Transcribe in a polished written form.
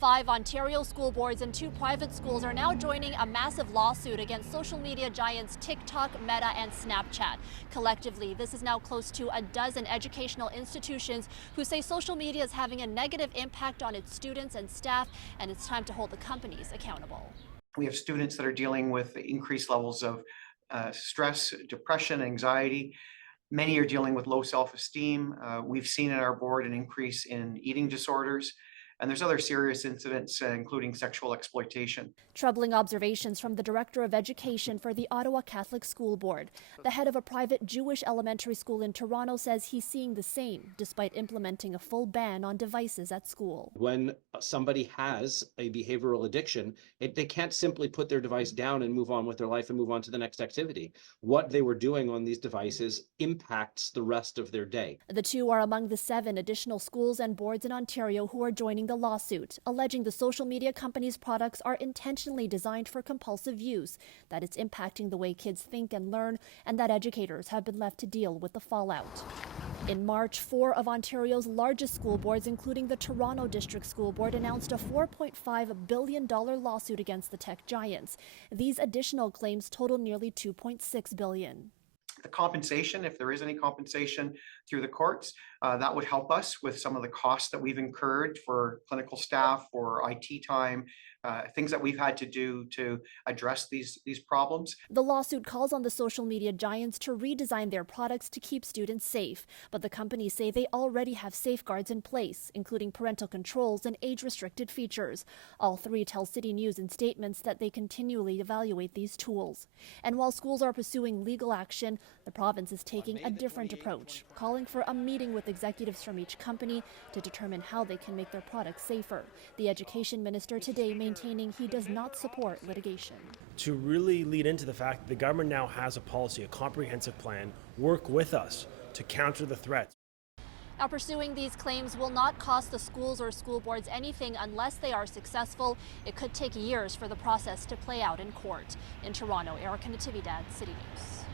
5 Ontario school boards and 2 private schools are now joining a massive lawsuit against social media giants TikTok, Meta, and Snapchat. Collectively, this is now close to a dozen educational institutions who say social media is having a negative impact on its students and staff, and it's time to hold the companies accountable. We have students that are dealing with increased levels of stress, depression, anxiety. Many are dealing with low self-esteem. We've seen in our board an increase in eating disorders. And there's other serious incidents, including sexual exploitation. Troubling observations from the Director of Education for the Ottawa Catholic School Board. The head of a private Jewish elementary school in Toronto says he's seeing the same, despite implementing a full ban on devices at school. When somebody has a behavioral addiction, they can't simply put their device down and move on with their life and move on to the next activity. What they were doing on these devices impacts the rest of their day. The two are among the 7 additional schools and boards in Ontario who are joining the lawsuit, alleging the social media company's products are intentionally designed for compulsive use, that it's impacting the way kids think and learn, and that educators have been left to deal with the fallout. In March, 4 of Ontario's largest school boards, including the Toronto District School Board, announced a $4.5 billion lawsuit against the tech giants. These additional claims total nearly $2.6 billion. The compensation, if there is any compensation through the courts, that would help us with some of the costs that we've incurred for clinical staff, for IT time, things that we've had to do to address these problems. The lawsuit calls on the social media giants to redesign their products to keep students safe, but the companies say they already have safeguards in place, including parental controls and age-restricted features. All 3 tell CityNews in statements that they continually evaluate these tools. And while schools are pursuing legal action, the province is taking a different approach, calling for a meeting with executives from each company to determine how they can make their products safer. The education minister today maintaining he does not support litigation. To really lead into the fact that the government now has a policy, a comprehensive plan, work with us to counter the threats. Now, pursuing these claims will not cost the schools or school boards anything unless they are successful. It could take years for the process to play out in court. In Toronto, Erica Natividad, City News.